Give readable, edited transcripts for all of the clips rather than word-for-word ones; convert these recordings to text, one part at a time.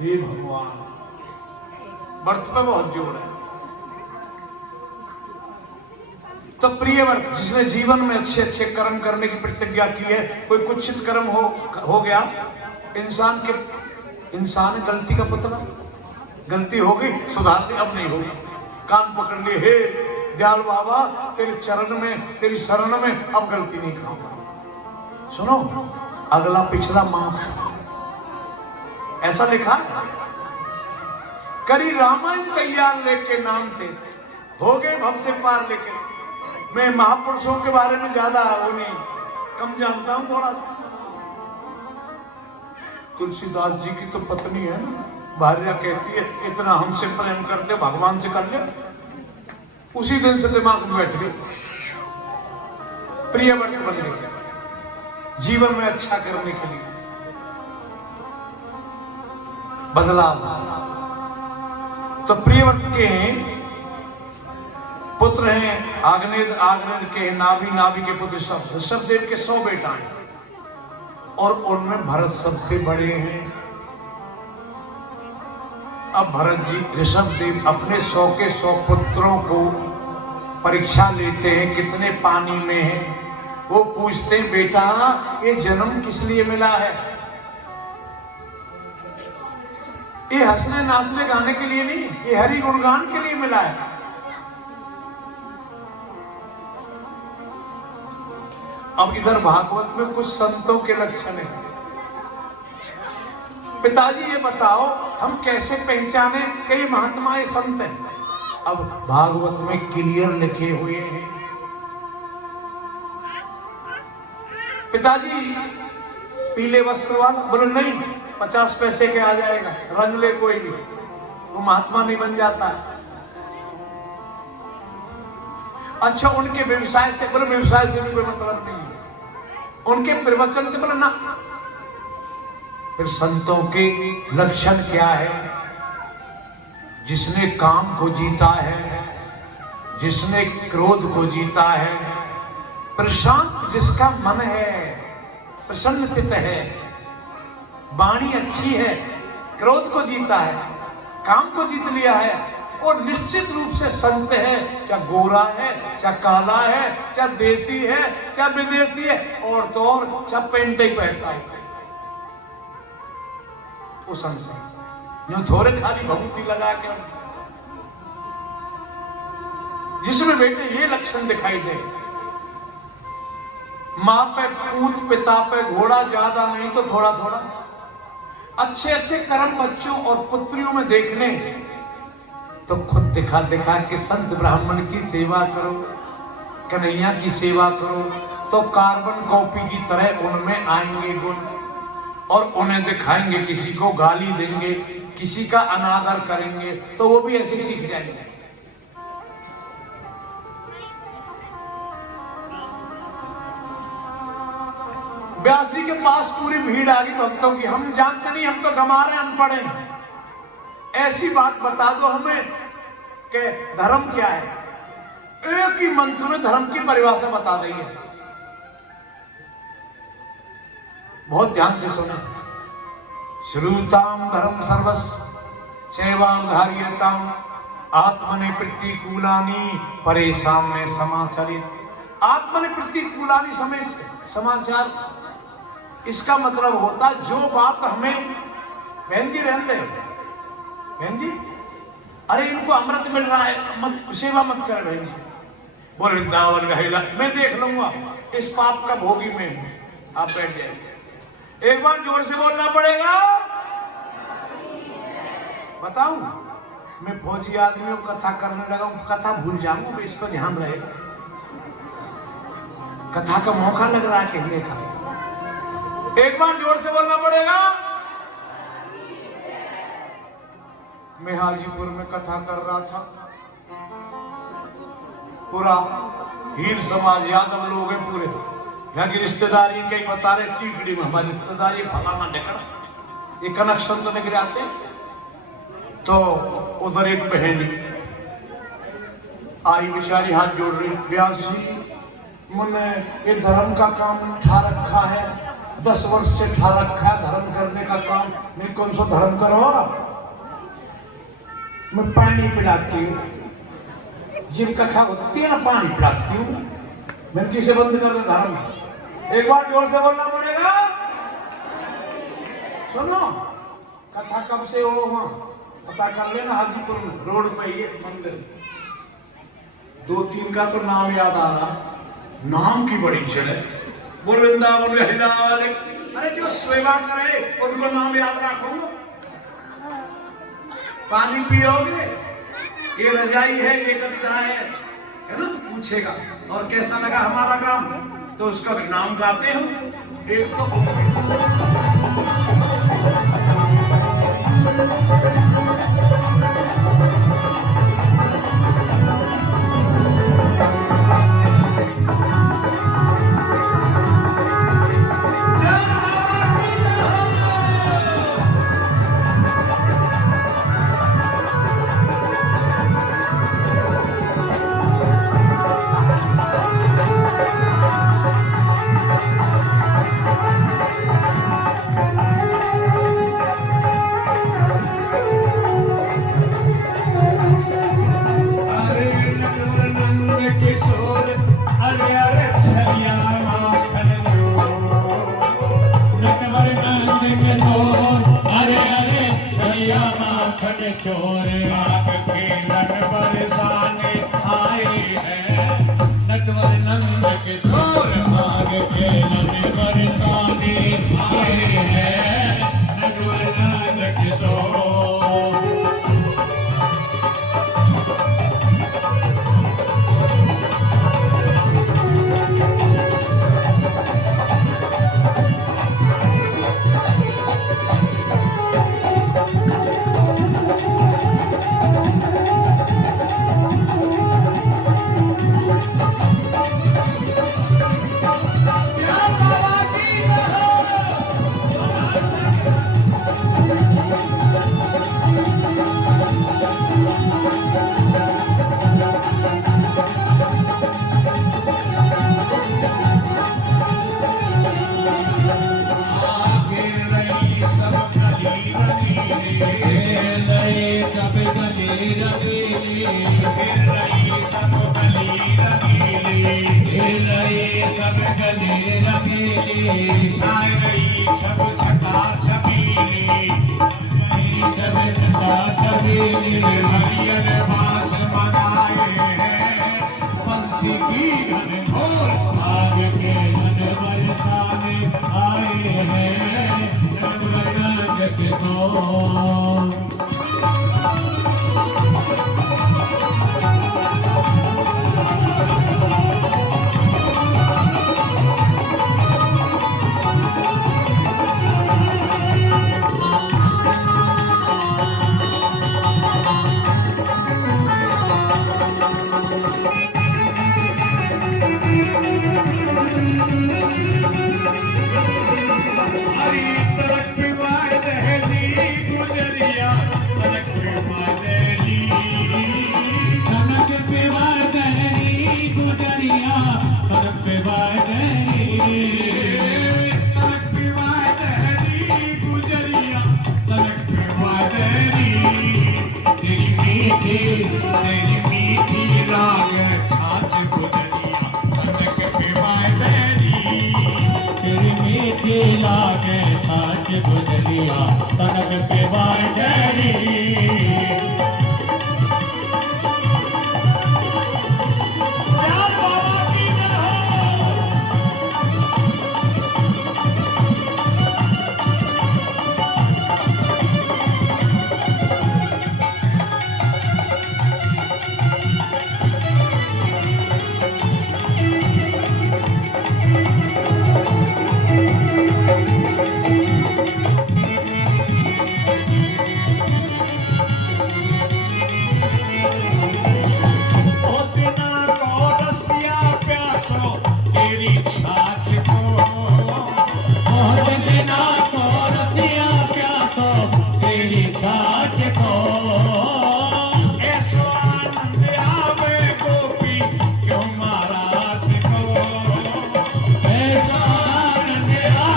हे भगवान, व्रत पे बहुत जोर है। तो प्रिय व्रत, जिसने जीवन में अच्छे अच्छे कर्म करने की प्रतिज्ञा की है, कोई कुत्सित कर्म हो गया, इंसान गलती का पुतला, गलती हो गई सुधार ली, अब नहीं होगी, कान पकड़ लिए, हे दयाल बाबा तेरे चरण में, तेरी शरण में अब गलती नहीं खाऊंगा। सुनो, अगला पिछला माफ, ऐसा लिखा है। करी रामायण तैयार लेके नाम थे, हो गए भव से पार लेके। मैं महापुरुषों के बारे में ज्यादा वो नहीं, कम जानता हूं थोड़ा सा। तुलसीदास जी की तो पत्नी है ना, भार्या कहती है इतना हमसे प्रेम करते भगवान से कर ले। उसी दिन से दिमाग में बैठ गई, प्रिय व्रत बन गई जीवन में अच्छा करने के लिए। बदलाव। तो प्रिय व्रत के पुत्र हैं आग्नेय, आग्नेय के नाभि, नाभि के पुत्र सब, ऋषभदेव के 100 बेटा हैं और उनमें भरत सबसे बड़े हैं। अब भरत जी, ऋषभदेव अपने 100 के 100 पुत्रों को परीक्षा लेते हैं कितने पानी में हैं। वो पूछते हैं बेटा ये जन्म किस लिए मिला है? ये हंसने नाचने गाने के लिए नहीं, ये हरि गुणगान के लिए मिला है। अब इधर भागवत में कुछ संतों के लक्षण हैं। पिताजी ये बताओ हम कैसे पहचाने कि ये महात्मा ये संत हैं? अब भागवत में क्लियर लिखे हुए हैं। पिताजी पीले वस्त्र वाला, बोलो नहीं 50 पैसे के आ जाएगा, रंग ले कोई भी, वो महात्मा नहीं बन जाता। अच्छा उनके व्यवसाय से, बोलो व्यवसाय से भी कोई मतलब नहीं, उनके प्रवचन से बोलो ना। फिर संतों के लक्षण क्या है? जिसने काम को जीता है, जिसने क्रोध को जीता है, प्रशांत जिसका मन है, प्रसन्न चित्त है, वाणी अच्छी है, क्रोध को जीता है, काम को जीत लिया है, और निश्चित रूप से संत है, चाहे गोरा है, चाहे काला है, चाहे देसी है, चाहे विदेशी है, और तो और चाहे पेंट ही पहनता है, वो संत है। जो थोड़े खाली भभूति लगा के, जिसमें बेटे ये लक्षण दिखाई दे, माँ पे पूत, पिता पे घोड़ा, ज्यादा नहीं तो थोड़ा थोड़ा, अच्छे अच्छे कर्म बच्चों और पुत्रियों में देखने, तो खुद दिखा दिखा के संत ब्राह्मण की सेवा करो, कन्हैया की सेवा करो, तो कार्बन कॉपी की तरह उनमें आएंगे गुण, और उन्हें दिखाएंगे, किसी को गाली देंगे, किसी का अनादर करेंगे, तो वो भी ऐसे सीख जाएंगे। व्यास जी के पास पूरी भीड़ आ गई भक्तों की, हम जानते नहीं, हम तो गंवारे अनपढ़ हैं, ऐसी बात बता दो हमें कि धर्म क्या है। एक ही मंत्र में धर्म की परिभाषा बता दी है। बहुत ध्यान से सुने। श्रुताम धर्म सर्वस्व चैवाम धार्यताम आत्मने प्रतिकूलानि परेशान में समाचारित। आत्मने प्रतिकूलानि समाचार, इसका मतलब होता जो बात हमें, बहन जी रहने दे, बहन जी अरे इनको अमृत मिल रहा है, मत सेवा मत कर बहन जी। बोल वृंदावन गहेला मैं देख लूंगा, इस पाप का भोगी में हूं। आप बैठ जाइए, एक बार जोर से बोलना पड़ेगा। बताऊं मैं फौजी आदमियों को कथा करने लगा हूं, कथा भूल जाऊंगा, इस पर ध्यान रहेगा। कथा का मौका लग रहा है कहने का, एक बार जोर से बोलना पड़ेगा। मैं हाजीपुर में कथा कर रहा था, पूरा हीर समाज, यादव लोग हैं पूरे, यहाँ की रिश्तेदारी कई बता रहे, टीकड़ी में हमारी रिश्तेदारी फलाना ढकड़ा, ये कनेक्शन तो निकले आते। तो उधर एक बहन आई बेचारी, हाथ जोड़ रही, व्यास जी मैंने ये धर्म का काम उठा रखा है, 10 वर्ष से ठा रखा धर्म करने का काम। मैं कौन सा धर्म करो? मैं पानी पिलाती हूँ, जिम कथा होती है ना, पानी पिलाती हूँ। मैं किसे बंद कर दे धर्म? एक बार जोर से बोलना पड़ेगा। सुनो, कथा कब से हो वहां पता कर लेना। हाजीपुर रोड पे ये मंदिर, 2-3 का तो नाम याद आ रहा। नाम की बड़ी चढ़ है। बोल वृंदावन में हरिलाल। अरे जो सेवा करे उनको नाम याद रखो। पानी पियोगे, ये रजाई है, ये गद्दा है ना, पूछेगा और कैसा लगा हमारा काम, तो उसका नाम गाते हम। एक तो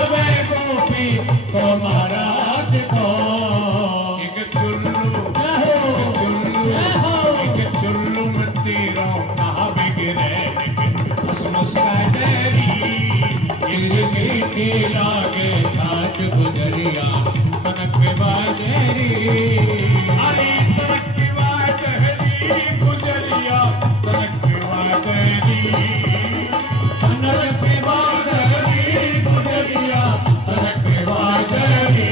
आवे लागे छाछ गुजरिया तनक बाजरी अरे तनक बाजरी गुजरिया तनक बाजरी तनक बाजरी गुजरिया तनक बाजरी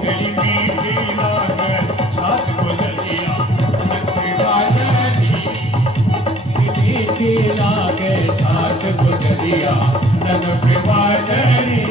तेरी मीठी लागे छाछ गुजरिया तनक बाजरी मीठी लागे छाछ गुजरिया तनक बाजरी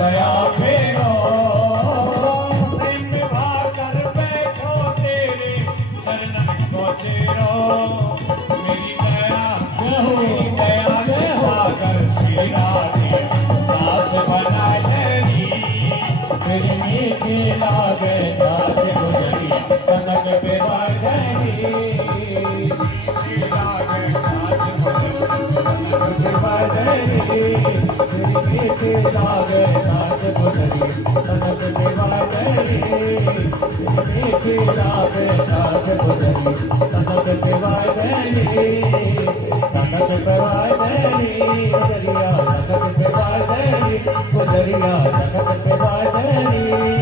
दया फेरो प्रेम विवाह कर बैठो तेरे शरणन को चेरो मेरी दया के सागर श्री राधे दास बनाए मेरी मीठी लागे नाच गुजरिया तनक पे बाजरी मीठी लागे नाच गुजरिया मीठी लागे नाच गुजरिया तनक पे बाजरी मीठी लागे नाच गुजरिया तनक पे बाजरी तनक पे बाजरी गुजरिया तनक पे बाजरी गुजरिया तनक पे बाजरी